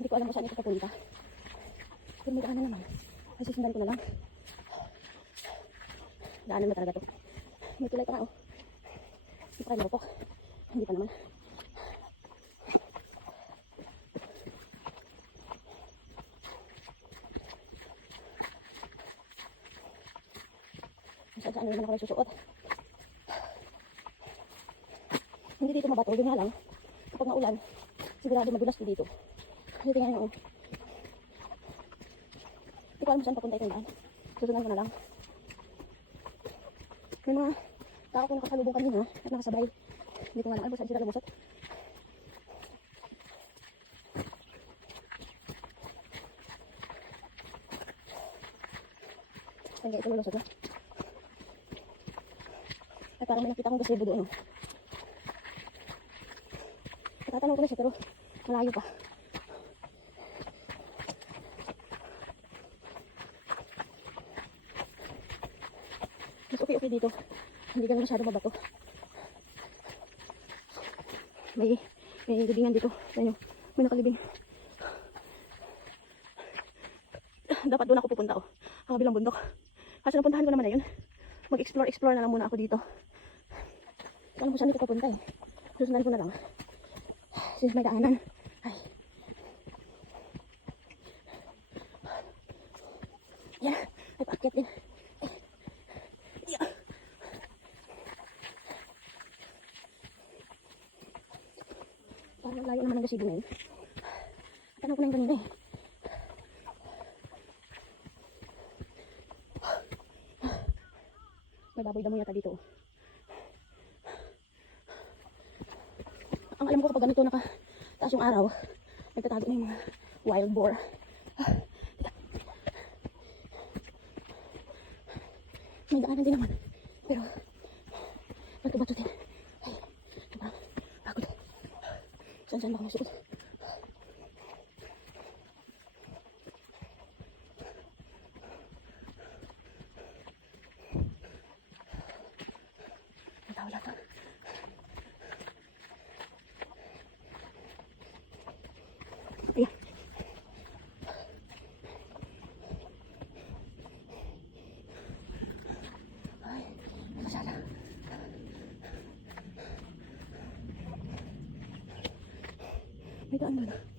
Hindi ko alam kung saan ito papunta. Pero may daanan naman. Ay, susundan ko na lang. Daanan ba talaga to? May tulay pa nga, oh. Hindi pa kayo marupok. Hindi pa naman. Saan naman ako nagsusuot. Hindi dito mabato, doon nga lang. Kapag naulan, sigurado madulas ko dito. Kasi tingnan nyo, oh. Hindi ko alam saan papunta itong daan. Susundan ko na lang. May mga tao ko nakasalubong kanina at nakasabay. Hindi ko nga lang alam saan sila lumusot. Saan kaya ito lulusot na? Ay, parang may nakita akong gazebo doon, oh. Tatanong ko na siya pero malayo pa. Mas okay dito. Hindi ganun masyado mabato. May libingan dito. Tignan nyo. May nakalibing. Dapat doon ako pupunta, oh. Ang kabilang bundok. Kasi napuntahan ko naman na yun. Mag-explore na lang muna ako dito. Alam ko saan dito papunta, eh. Susundan ko na lang. Since may daanan. Ay. Yan. Ay, paakyat din. Yan. Parang layo naman ang gasibo na yun. At ano ko na yung kanina, eh. May baboy damo yata dito. Ang alam ko kapag ganito nakataas yung araw, nagtatago na yung mga wild boar. May daanan din naman. Pero, bato-bato din. Ay, sobrang pagod. Saan ba ako masuot? Ang tao lahat. Ayan. Ay, masala. May daan doon.